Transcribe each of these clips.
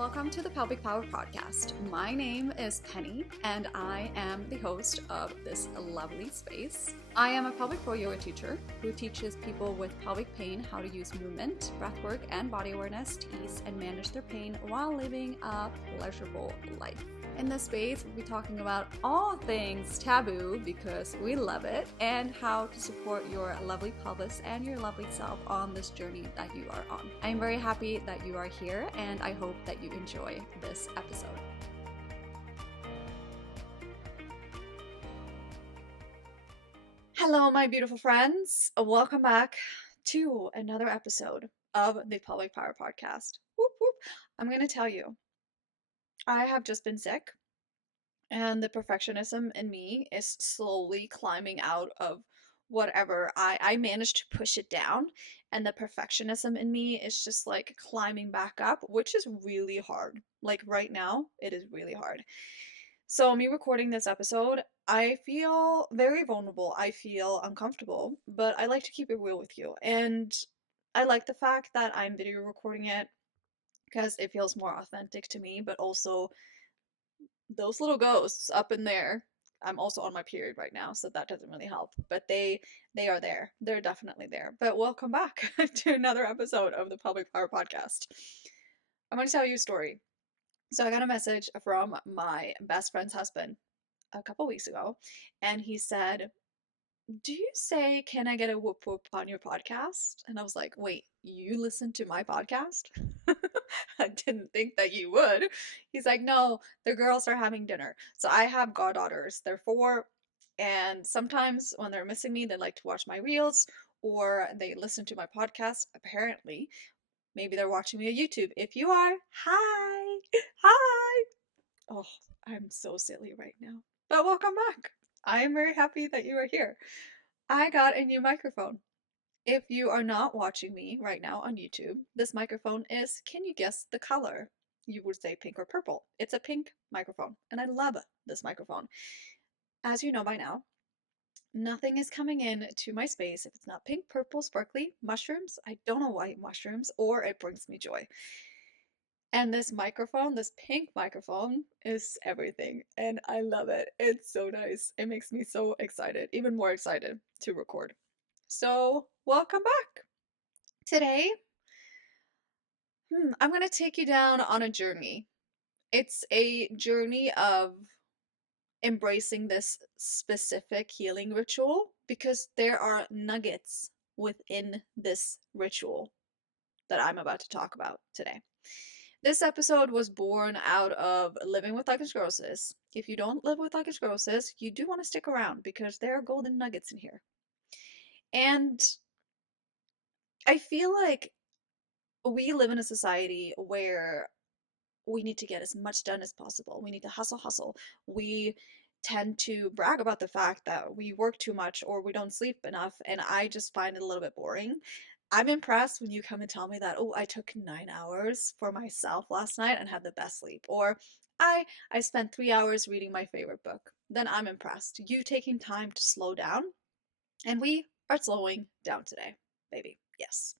welcome to the Pelvic Power Podcast. My name is Penny, and I am the host of this lovely space. I am a pelvic floor yoga teacher who teaches people with pelvic pain how to use movement, breathwork, and body awareness to ease and manage their pain while living a pleasurable life. In this space, we'll be talking about all things taboo because we love it, and how to support your lovely pelvis and your lovely self on this journey that you are on. I am very happy that you are here, and I hope that you enjoy this episode. Hello, my beautiful friends. Welcome back to another episode of the Pelvic Power Podcast. Whoop, whoop. I'm going to tell you, I have just been sick. And the perfectionism in me is slowly climbing out of whatever I managed to push it down, and the perfectionism in me is just like climbing back up, which is really hard. Like right now, it is really hard. So me recording this episode, I feel very vulnerable. I feel uncomfortable, but I like to keep it real with you. And I like the fact that I'm video recording it because it feels more authentic to me, but also those little ghosts up in there. I'm also on my period right now, so that doesn't really help. But they are there. They're definitely there. But welcome back to another episode of the Pelvic Power Podcast. I'm going to tell you a story. So I got a message from my best friend's husband a couple weeks ago, and he said, "Do you say, can I get a whoop whoop on your podcast?" And I was like, "Wait, you listen to my podcast?" I didn't think that you would. He's like, "No, the girls are having dinner." So I have goddaughters. They're 4, and sometimes when they're missing me, they like to watch my reels or they listen to my podcast, apparently. Maybe they're watching me on YouTube. If you are, hi! Hi! Oh, I'm so silly right now. But welcome back. I am very happy that you are here. I got a new microphone. If you are not watching me right now on YouTube, this microphone is, can you guess the color? You would say pink or purple. It's a pink microphone, and I love this microphone. As you know by now, nothing is coming in to my space if it's not pink, purple, sparkly, mushrooms. I don't know why mushrooms, or it brings me joy. And this microphone, this pink microphone, is everything, and I love it. It's so nice. It makes me so excited, even more excited to record. So, welcome back. Today, I'm going to take you down on a journey. It's a journey of embracing this specific healing ritual because there are nuggets within this ritual that I'm about to talk about today. This episode was born out of living with Lichen Sclerosus. If you don't live with Lichen Sclerosus, you do want to stick around because there are golden nuggets in here. And I feel like we live in a society where we need to get as much done as possible. We need to hustle, hustle. We tend to brag about the fact that we work too much or we don't sleep enough, and I just find it a little bit boring. I'm impressed when you come and tell me that, oh, I took 9 hours for myself last night and had the best sleep, or I spent 3 hours reading my favorite book. Then I'm impressed. You taking time to slow down, and we are slowing down today, baby. Yes.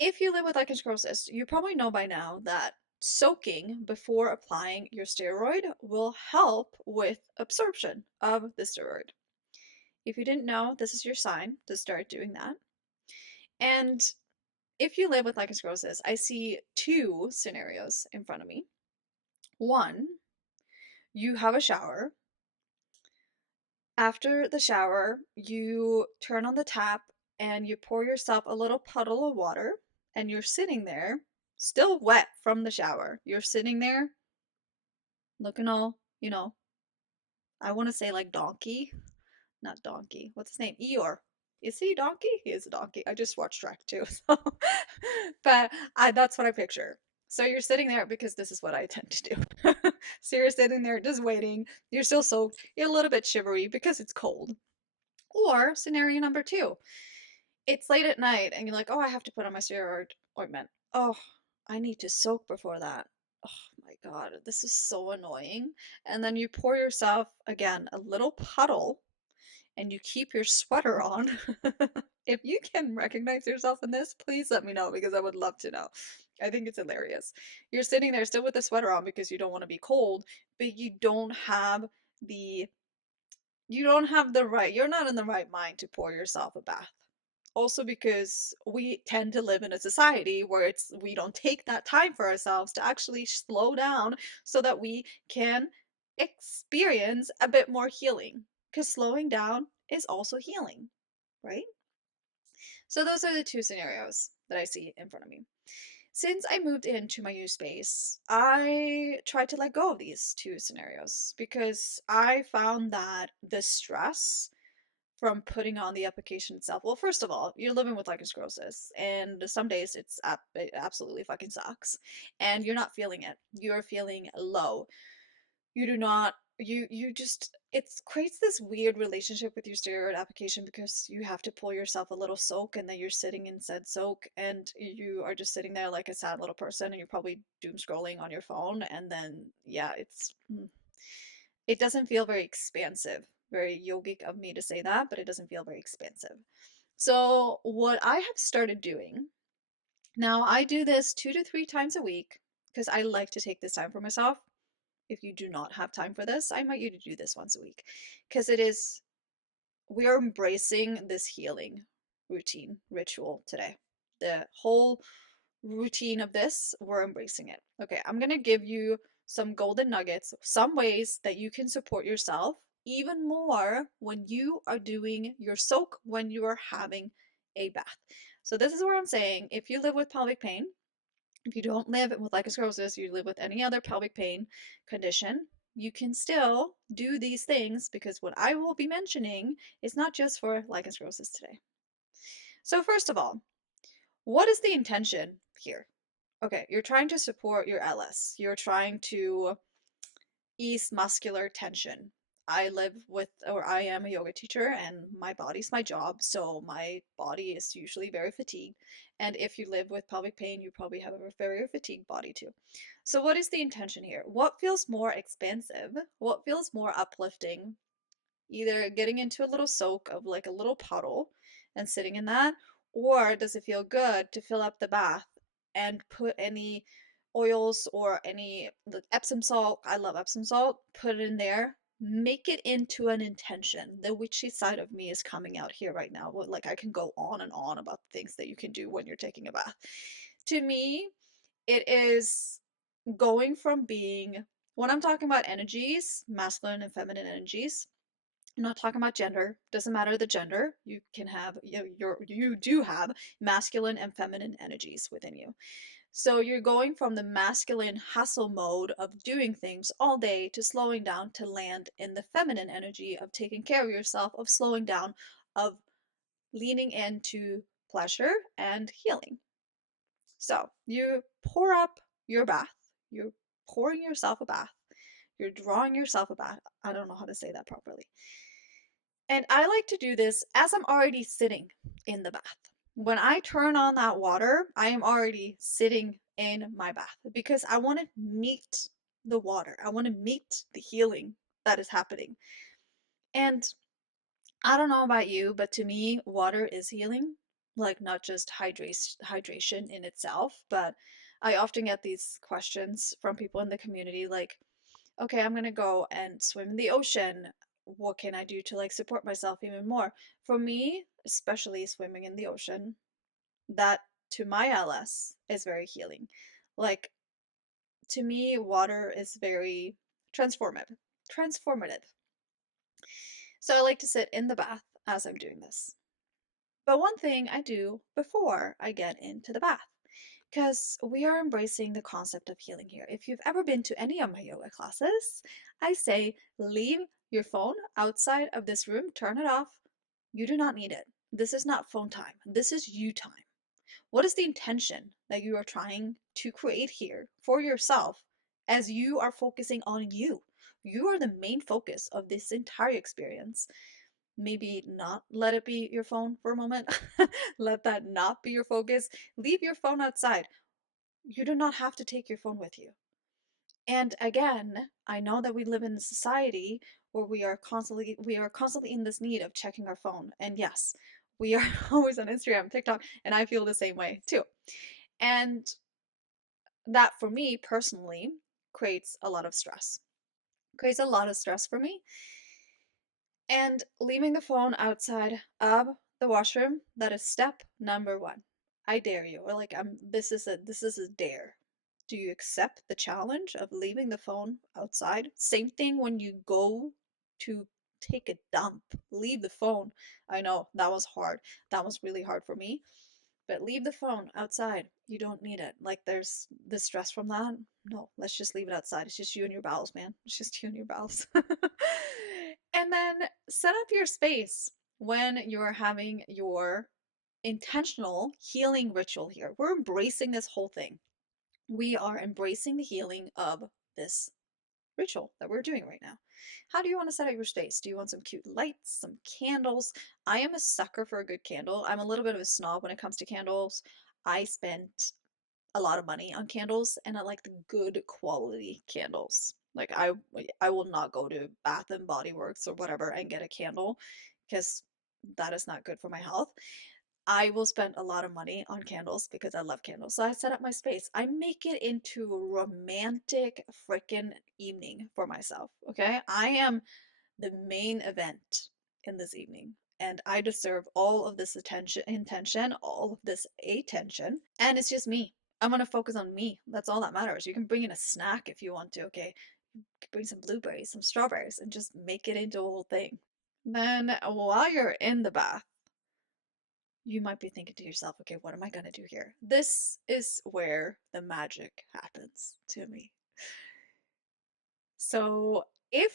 If you live with lichen sclerosus, you probably know by now that soaking before applying your steroid will help with absorption of the steroid. If you didn't know, this is your sign to start doing that. And if you live with lichen sclerosus, I see 2 scenarios in front of me. One, you have a shower. After the shower, you turn on the tap and you pour yourself a little puddle of water, and you're sitting there, still wet from the shower. You're sitting there looking all, I want to say like donkey. Not donkey. What's his name? Eeyore. Is he a donkey? He is a donkey. I just watched Shrek too. So. But that's what I picture. So you're sitting there because this is what I tend to do. So you're sitting there just waiting. You're still soaked. You're a little bit shivery because it's cold. Or scenario number 2. It's late at night and you're like, oh, I have to put on my steroid ointment. Oh, I need to soak before that. Oh my God, this is so annoying. And then you pour yourself, again, a little puddle and you keep your sweater on If you can recognize yourself in this, please let me know because I would love to know. I think it's hilarious. You're sitting there still with a sweater on because you don't want to be cold, but the you don't have the right, you're not in the right mind to pour yourself a bath. Also because we tend to live in a society where we don't take that time for ourselves to actually slow down so that we can experience a bit more healing. Because slowing down is also healing, right? So those are the two scenarios that I see in front of me. Since I moved into my new space, I tried to let go of these two scenarios because I found that the stress from putting on the application itself. Well, first of all, you're living with lichen sclerosus, and some days it absolutely fucking sucks, and you're not feeling it. You're feeling low. You do not. You just it creates this weird relationship with your steroid application because you have to pull yourself a little soak and then you're sitting in said soak and you are just sitting there like a sad little person and you're probably doom scrolling on your phone and then yeah it doesn't feel very expansive. Very yogic of me to say that, but it doesn't feel very expansive. So, what I have started doing now, I do this 2 to 3 times a week because I like to take this time for myself. If you do not have time for this, I invite you to do this once a week because we are embracing this healing routine, ritual today. The whole routine of this, we're embracing it. Okay, I'm going to give you some golden nuggets, some ways that you can support yourself even more when you are doing your soak, when you are having a bath. So, this is where I'm saying if you live with pelvic pain, if you don't live with lichen sclerosus, you live with any other pelvic pain condition, you can still do these things because what I will be mentioning is not just for lichen sclerosus today. So, first of all, what is the intention here? Okay, you're trying to support your LS. You're trying to ease muscular tension. I am a yoga teacher and my body's my job, so my body is usually very fatigued. And if you live with pelvic pain, you probably have a very fatigued body too. So, what is the intention here? What feels more expansive? What feels more uplifting? Either getting into a little soak of like a little puddle and sitting in that, or does it feel good to fill up the bath and put any oils or any like Epsom salt? I love Epsom salt. Put it in there. Make it into an intention. The witchy side of me is coming out here right now. Like I can go on and on about the things that you can do when you're taking a bath. To me, it is going from being when I'm talking about energies, masculine and feminine energies, I'm not talking about gender. Doesn't matter the gender. You can have you do have masculine and feminine energies within you. So you're going from the masculine hustle mode of doing things all day to slowing down to land in the feminine energy of taking care of yourself, of slowing down, of leaning into pleasure and healing. So you pour up your bath. You're pouring yourself a bath. You're drawing yourself a bath. I don't know how to say that properly. And I like to do this as I'm already sitting in the bath. When I turn on that water, I am already sitting in my bath because I want to meet the water. I want to meet the healing that is happening. And I don't know about you, but to me, water is healing. Like not just hydration in itself, but I often get these questions from people in the community like, okay, I'm gonna go and swim in the ocean. What can I do to like support myself even more? For me, especially swimming in the ocean, that to my LS is very healing. Like to me, water is very transformative. Transformative. So I like to sit in the bath as I'm doing this. But one thing I do before I get into the bath, because we are embracing the concept of healing here. If you've ever been to any of my yoga classes, I say leave your phone outside of this room, turn it off. You do not need it. This is not phone time. This is you time. What is the intention that you are trying to create here for yourself as you are focusing on you? You are the main focus of this entire experience. Maybe not let it be your phone for a moment. Let that not be your focus. Leave your phone outside. You do not have to take your phone with you. And again, I know that we live in a society where we are constantly in this need of checking our phone. And yes, We are always on Instagram, TikTok, and I feel the same way too. And that for me personally creates a lot of stress. Creates a lot of stress for me. And leaving the phone outside of the washroom, that is step number one. I dare you. Or like this is a dare. Do you accept the challenge of leaving the phone outside? Same thing when you go to take a dump. Leave the phone. I know that was hard. That was really hard for me. But leave the phone outside. You don't need it. Like there's the stress from that. No, let's just leave it outside. It's just you and your bowels, man. It's just you and your bowels. And then set up your space when you're having your intentional healing ritual here. We're embracing this whole thing. We are embracing the healing of this ritual that we're doing right now. How do you want to set up your space? Do you want some cute lights, some candles? I am a sucker for a good candle. I'm a little bit of a snob when it comes to candles. I spent a lot of money on candles and I like the good quality candles. Like I will not go to Bath and Body Works or whatever and get a candle because that is not good for my health. I will spend a lot of money on candles because I love candles. So I set up my space. I make it into a romantic freaking evening for myself. Okay. I am the main event in this evening. And I deserve all of this attention, intention, all of this attention. And it's just me. I'm going to focus on me. That's all that matters. You can bring in a snack if you want to. Okay. You can bring some blueberries, some strawberries, and just make it into a whole thing. Then while you're in the bath, you might be thinking to yourself, okay, what am I going to do here? This is where the magic happens to me. So, if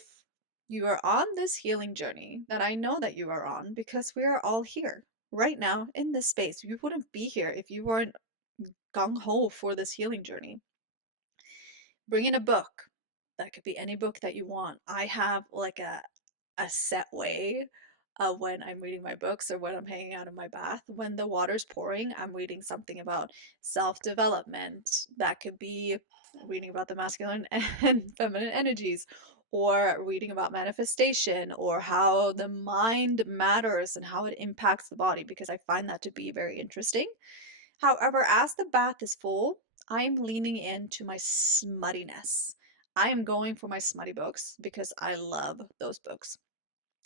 you are on this healing journey that I know that you are on, because we are all here right now in this space, you wouldn't be here if you weren't gung ho for this healing journey. Bring in a book. That could be any book that you want. I have like a set way when I'm reading my books or when I'm hanging out in my bath. When the water's pouring, I'm reading something about self development. That could be reading about the masculine and feminine energies, or reading about manifestation, or how the mind matters and how it impacts the body, because I find that to be very interesting. However, as the bath is full, I'm leaning into my smuttiness. I am going for my smutty books because I love those books.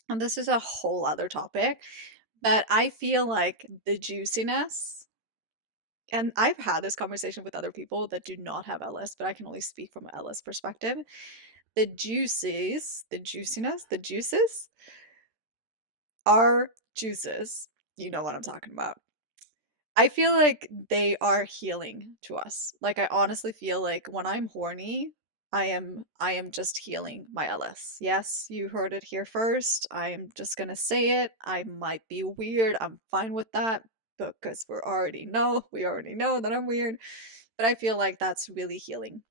And this is a whole other topic, but I feel like the juiciness, and I've had this conversation with other people that do not have LS, but I can only speak from an LS perspective. The juices, the juiciness, the juices are juices. You know what I'm talking about. I feel like they are healing to us. Like I honestly feel like when I'm horny, I am just healing my LS. Yes, you heard it here first. I am just gonna say it. I might be weird. I'm fine with that because we already know that I'm weird. But I feel like that's really healing.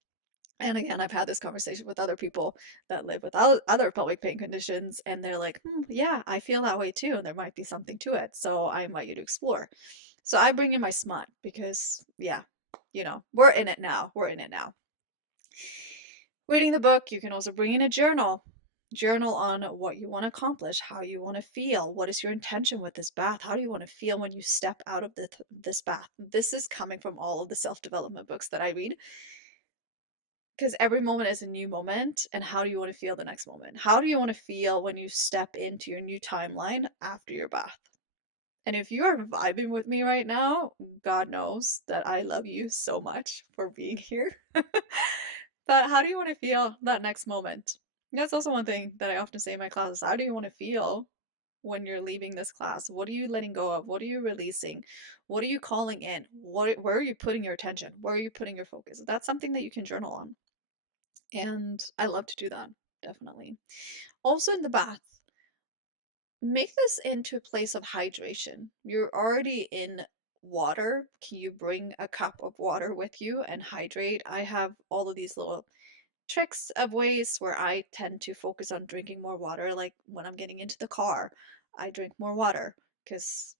And again, I've had this conversation with other people that live with other pelvic pain conditions, and they're like, yeah, I feel that way too, and there might be something to it. So I invite you to explore. So I bring in my smut because, yeah, we're in it now. We're in it now. Reading the book, you can also bring in a journal. Journal on what you want to accomplish, how you want to feel, what is your intention with this bath, how do you want to feel when you step out of this bath. This is coming from all of the self-development books that I read, because every moment is a new moment. And how do you want to feel the next moment? How do you want to feel when you step into your new timeline after your bath? And if you are vibing with me right now, God knows that I love you so much for being here. But how do you want to feel that next moment? That's also one thing that I often say in my classes. How do you want to feel when you're leaving this class? What are you letting go of? What are you releasing? What are you calling in? Where are you putting your attention? Where are you putting your focus? That's something that you can journal on. And I love to do that, definitely. Also in the bath, make this into a place of hydration. You're already in water. Can you bring a cup of water with you and hydrate? I have all of these little tricks of ways where I tend to focus on drinking more water. Like when I'm getting into the car, I drink more water because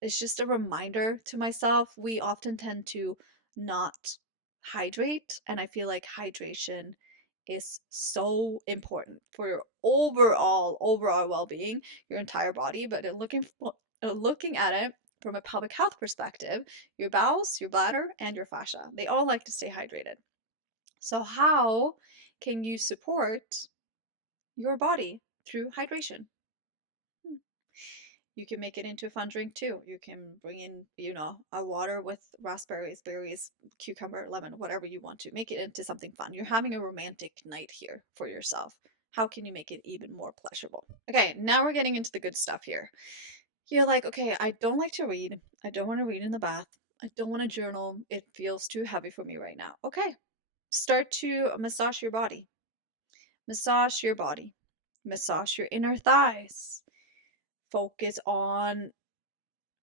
it's just a reminder to myself. We often tend to not hydrate, and I feel like hydration is so important for your overall well-being, your entire body. But looking at it from a pelvic health perspective, your bowels, your bladder, and your fascia, they all like to stay hydrated. So how can you support your body through hydration? Hmm. You can make it into a fun drink too. You can bring in, a water with raspberries, berries, cucumber, lemon, whatever you want to. Make it into something fun. You're having a romantic night here for yourself. How can you make it even more pleasurable? Okay, now we're getting into the good stuff here. You're like, okay, I don't like to read. I don't want to read in the bath. I don't want to journal. It feels too heavy for me right now. Okay, start to massage your body. Massage your body. Massage your inner thighs. Focus on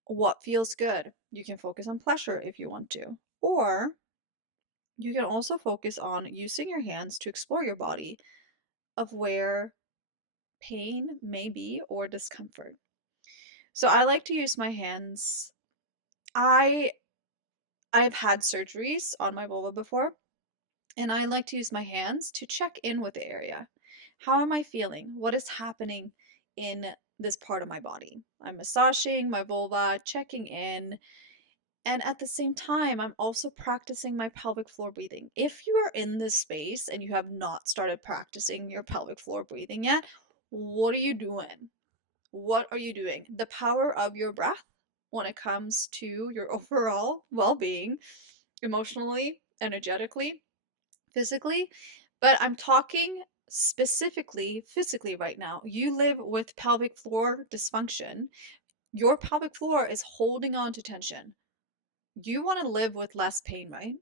what feels good. You can focus on pleasure if you want to. Or you can also focus on using your hands to explore your body of where pain may be or discomfort. So I like to use my hands. I I've had surgeries on my vulva before, and I like to use my hands to check in with the area. How am I feeling? What is happening in this part of my body? I'm massaging my vulva, checking in, and at the same time, I'm also practicing my pelvic floor breathing. If you are in this space and you have not started practicing your pelvic floor breathing yet, what are you doing? What are you doing? The power of your breath when it comes to your overall well being, emotionally, energetically, physically. But I'm talking specifically physically right now. You live with pelvic floor dysfunction. Your pelvic floor is holding on to tension. You want to live with less pain, right?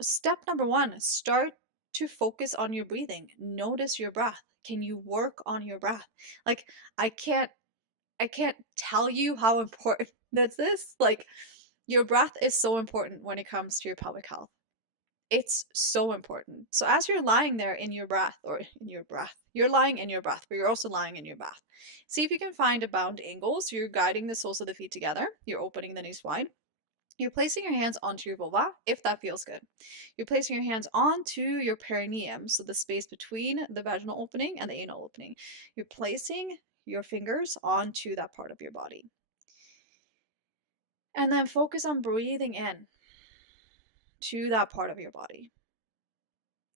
Step number one, start to focus on your breathing. Notice your breath. Can you work on your breath? Like, I can't I can't tell you how important this is. Like, your breath is so important when it comes to your pelvic health. It's so important. So as you're lying there in your breath, or in your breath, you're lying in your breath, but you're also lying in your bath. See if you can find a bound angle. So you're guiding the soles of the feet together. You're opening the knees wide. You're placing your hands onto your vulva, if that feels good. You're placing your hands onto your perineum, so the space between the vaginal opening and the anal opening. You're placing your fingers onto that part of your body. And then focus on breathing in to that part of your body.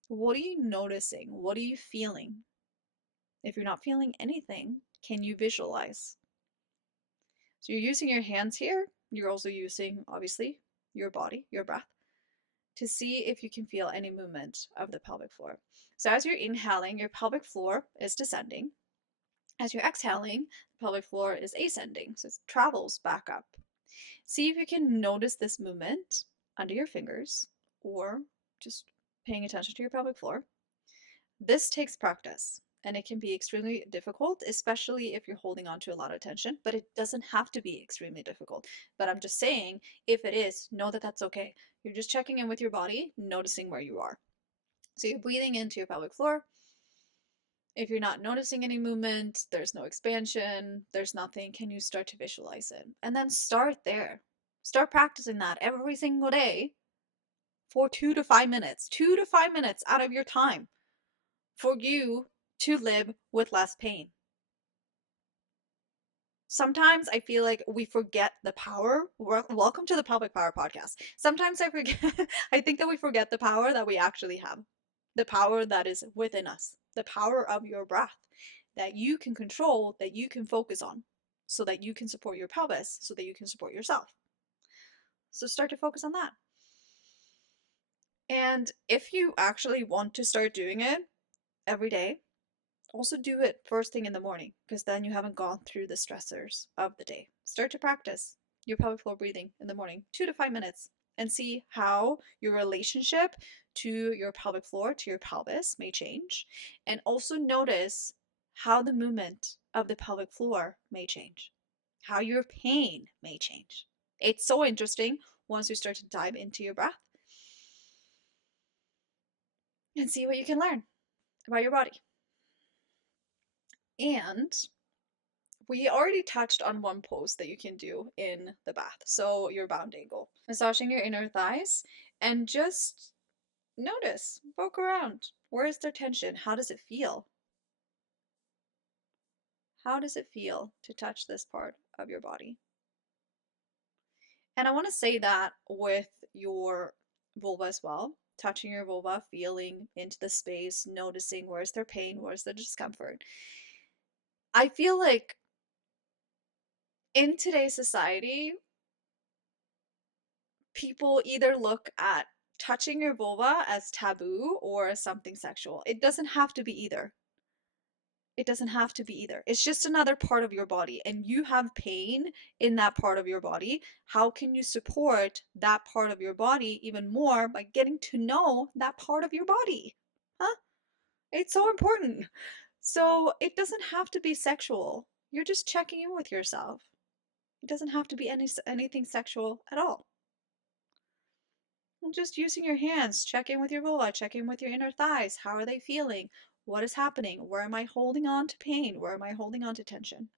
What are you noticing? What are you feeling? If you're not feeling anything, can you visualize? So you're using your hands here. You're also using, obviously, your body, your breath, to see if you can feel any movement of the pelvic floor. So as you're inhaling, your pelvic floor is descending. As you're exhaling, the pelvic floor is ascending, so it travels back up. See if you can notice this movement under your fingers or just paying attention to your pelvic floor. This takes practice and it can be extremely difficult, especially if you're holding on to a lot of tension, but it doesn't have to be extremely difficult. But I'm just saying, if it is, know that that's okay. You're just checking in with your body, noticing where you are. So you're breathing into your pelvic floor. If you're not noticing any movement, there's no expansion, there's nothing, can you start to visualize it? And then start there. Start practicing that every single day for 2 to 5 minutes. 2 to 5 minutes out of your time for you to live with less pain. Sometimes I feel like we forget the power. Welcome to the Pelvic Power Podcast. Sometimes I forget, I think that we forget the power that we actually have, the power that is within us, the power of your breath that you can control, that you can focus on, so that you can support your pelvis, so that you can support yourself. So start to focus on that. And if you actually want to start doing it every day, also do it first thing in the morning, because then you haven't gone through the stressors of the day. Start to practice your pelvic floor breathing in the morning, 2 to 5 minutes, and see how your relationship to your pelvic floor, to your pelvis may change. And also notice how the movement of the pelvic floor may change, how your pain may change. It's so interesting once you start to dive into your breath and see what you can learn about your body. And we already touched on one pose that you can do in the bath. So your bound angle, massaging your inner thighs, and just notice, poke around. Where is there tension? How does it feel? How does it feel to touch this part of your body? And I want to say that with your vulva as well, touching your vulva, feeling into the space, noticing where's their pain, where's the discomfort. I feel like in today's society, people either look at touching your vulva as taboo or as something sexual. It doesn't have to be either. It doesn't have to be either. It's just another part of your body, and you have pain in that part of your body. How can you support that part of your body even more by getting to know that part of your body? Huh? It's so important. So it doesn't have to be sexual. You're just checking in with yourself. It doesn't have to be anything sexual at all. And just using your hands, check in with your vulva, check in with your inner thighs. How are they feeling? What is happening? Where am I holding on to pain? Where am I holding on to tension?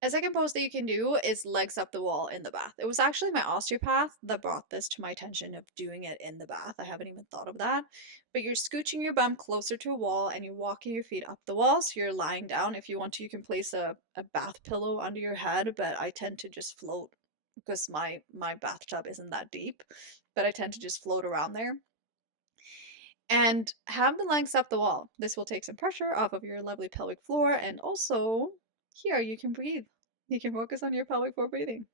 A second pose that you can do is legs up the wall in the bath. It was actually my osteopath that brought this to my attention of doing it in the bath. I haven't even thought of that. But you're scooching your bum closer to a wall and you're walking your feet up the wall. So you're lying down. If you want to, you can place a bath pillow under your head, but I tend to just float because my bathtub isn't that deep. But I tend to just float around there. And have the legs up the wall. This will take some pressure off of your lovely pelvic floor, and also here you can breathe. You can focus on your pelvic floor breathing.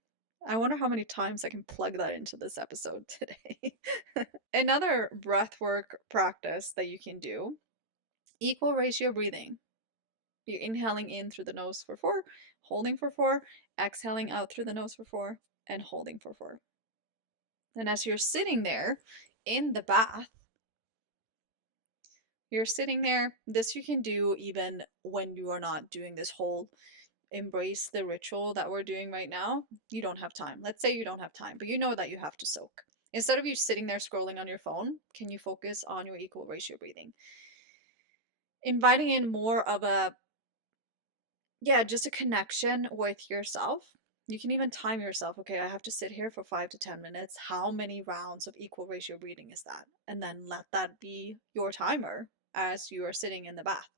I wonder how many times I can plug that into this episode today. Another breathwork practice that you can do, equal ratio breathing. You're inhaling in through the nose for 4, holding for 4, exhaling out through the nose for 4, and holding for 4. And as you're sitting there in the bath, you're sitting there. This you can do even when you are not doing this whole embrace the ritual that we're doing right now. You don't have time. Let's say you don't have time, but you know that you have to soak. Instead of you sitting there scrolling on your phone, can you focus on your equal ratio breathing? Inviting in more of a, yeah, just a connection with yourself. You can even time yourself. Okay, I have to sit here for 5 to 10 minutes. How many rounds of equal ratio breathing is that? And then let that be your timer as you are sitting in the bath.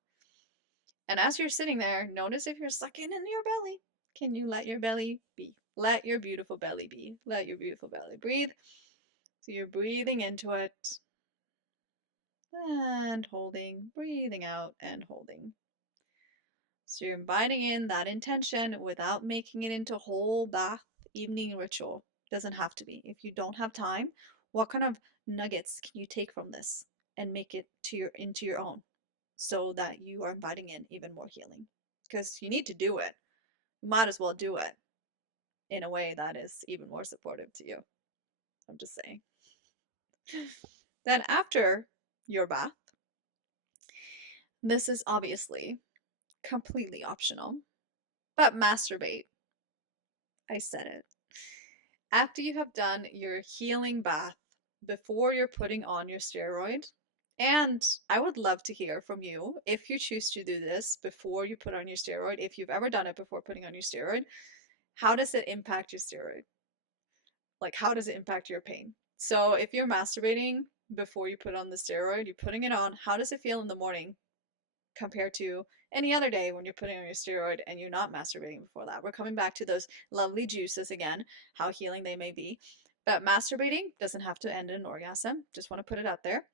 And as you're sitting there, notice if you're sucking in your belly. Can you let your belly be? Let your beautiful belly be. Let your beautiful belly breathe. So you're breathing into it and holding, breathing out and holding. So you're inviting in that intention without making it into a whole bath evening ritual. Doesn't have to be. If you don't have time, what kind of nuggets can you take from this and make it into your own so that you are inviting in even more healing? Because you need to do it. You might as well do it in a way that is even more supportive to you. I'm just saying. Then after your bath, this is obviously completely optional, but masturbate. I said it. After you have done your healing bath, before you're putting on your steroid, and I would love to hear from you if you choose to do this before you put on your steroid, if you've ever done it before putting on your steroid, how does it impact your steroid? Like, how does it impact your pain? So if you're masturbating before you put on the steroid, you're putting it on, how does it feel in the morning compared to any other day when you're putting on your steroid and you're not masturbating before that? We're coming back to those lovely juices again, how healing they may be. But masturbating doesn't have to end in an orgasm. Just want to put it out there.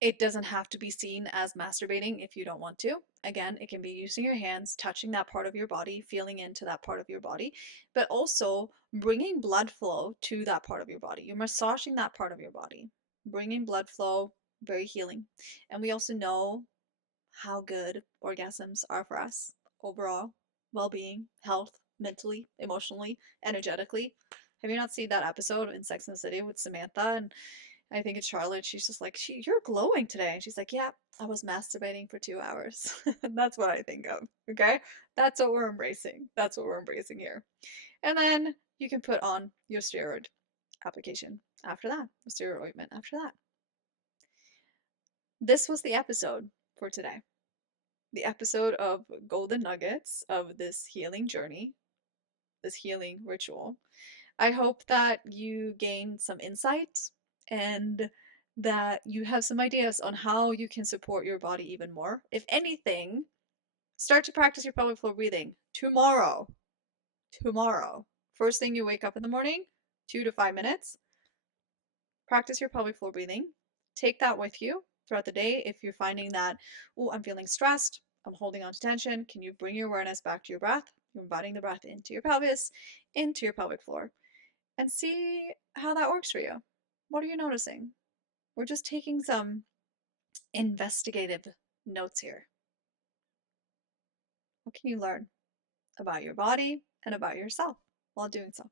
It doesn't have to be seen as masturbating if you don't want to. Again, it can be using your hands, touching that part of your body, feeling into that part of your body, but also bringing blood flow to that part of your body. You're massaging that part of your body, bringing blood flow, very healing. And we also know how good orgasms are for us overall well being, health, mentally, emotionally, energetically. Have you not seen that episode in Sex and the City with Samantha and I think it's Charlotte. She's just like, you're glowing today. And she's like, yeah, I was masturbating for 2 hours. And that's what I think of. Okay. That's what we're embracing. That's what we're embracing here. And then you can put on your steroid application after that, a steroid ointment after that. This was the episode for today. The episode of golden nuggets of this healing journey, this healing ritual. I hope that you gain some insight and that you have some ideas on how you can support your body even more. If anything, Start to practice your pelvic floor breathing tomorrow. Tomorrow. First thing you wake up in the morning, 2 to 5 minutes. Practice your pelvic floor breathing. Take that with you throughout the day. If you're finding that, oh, I'm feeling stressed, I'm holding on to tension, can you bring your awareness back to your breath? You're inviting the breath into your pelvis, into your pelvic floor, and see how that works for you. What are you noticing? We're just taking some investigative notes here. What can you learn about your body and about yourself while doing so?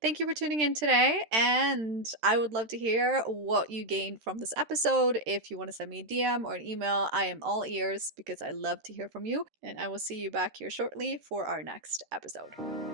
Thank you for tuning in today, and I would love to hear what you gained from this episode. If you want to send me a DM or an email, I am all ears because I love to hear from you, and I will see you back here shortly for our next episode.